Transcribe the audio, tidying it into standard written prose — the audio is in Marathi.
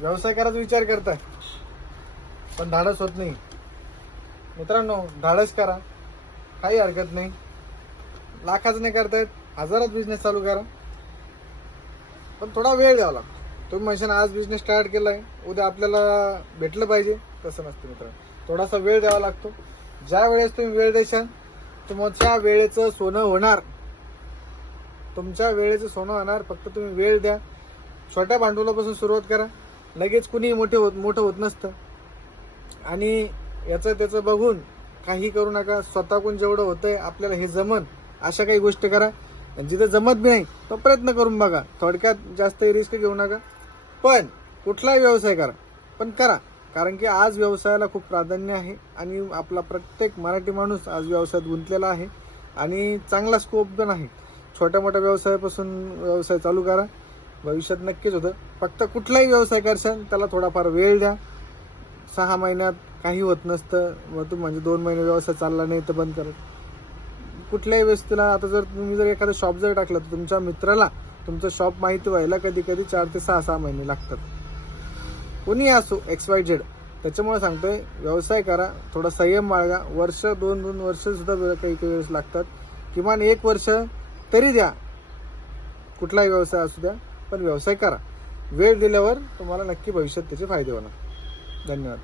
व्यवसाय करायचा विचार करताय पण धाडस होत नाही. मित्रांनो, धाडस करा, काही हरकत नाही. लाखाचं नाही करतायत, हजारात बिझनेस चालू करा, पण थोडा वेळ द्यावा लागतो. तुम्ही म्हणशाल आज बिझनेस स्टार्ट केलाय, उद्या आपल्याला भेटलं पाहिजे, तसं नसतं मित्रांनो. थोडासा वेळ द्यावा लागतो. ज्या वेळेस तुम्ही वेळ द्याल तुमच्या वेळेचं सोनं होणार. तुमच्या वेळेचं सोनं होणार. फक्त तुम्ही वेळ द्या. छोट्या भांडवलापासून सुरुवात करा. लगेच कुणी मोठं होत नसतं. आणि याचं त्याचं बघून काही करू नका. स्वतःहून जेवढं होतंय आपल्याला हे जमन अशा काही गोष्टी करा. जिथे जमत बी नाही तो प्रयत्न करून बघा. थोडक्यात जास्त रिस्क घेऊ नका. पण कुठलाही व्यवसाय करा, पण करा. कारण की आज व्यवसायाला खूप प्राधान्य आहे आणि आपला प्रत्येक मराठी माणूस आज व्यवसायात गुंतलेला आहे आणि चांगला स्कोप पण आहे. छोट्या मोठ्या व्यवसायापासून व्यवसाय चालू करा. भविष्यात नक्कीच होतं. फक्त कुठलाही व्यवसाय करशाल त्याला थोडाफार वेळ द्या. 6 महिन्यात काही होत नसतं. मग म्हणजे 2 महिने व्यवसाय चालला नाही तर बंद करा. कुठल्याही व्यक्तीला आता जर तुम्ही जर एखादं शॉप जर टाकलं तर तुमच्या मित्राला तुमचं शॉप माहिती व्हायला कधी 4 ते 6 महिने लागतात. कोणी असो, XYZ. त्याच्यामुळे सांगतोय व्यवसाय करा, थोडा संयम बाळगा. वर्ष 2 वर्ष सुद्धा काही वेळेस लागतात. किमान 1 वर्ष तरी द्या. कुठलाही व्यवसाय असू द्या, पण व्यवसाय करा. वेळ दिल्यावर तुम्हाला नक्की भविष्यात त्याचे फायदे होणार. धन्यवाद.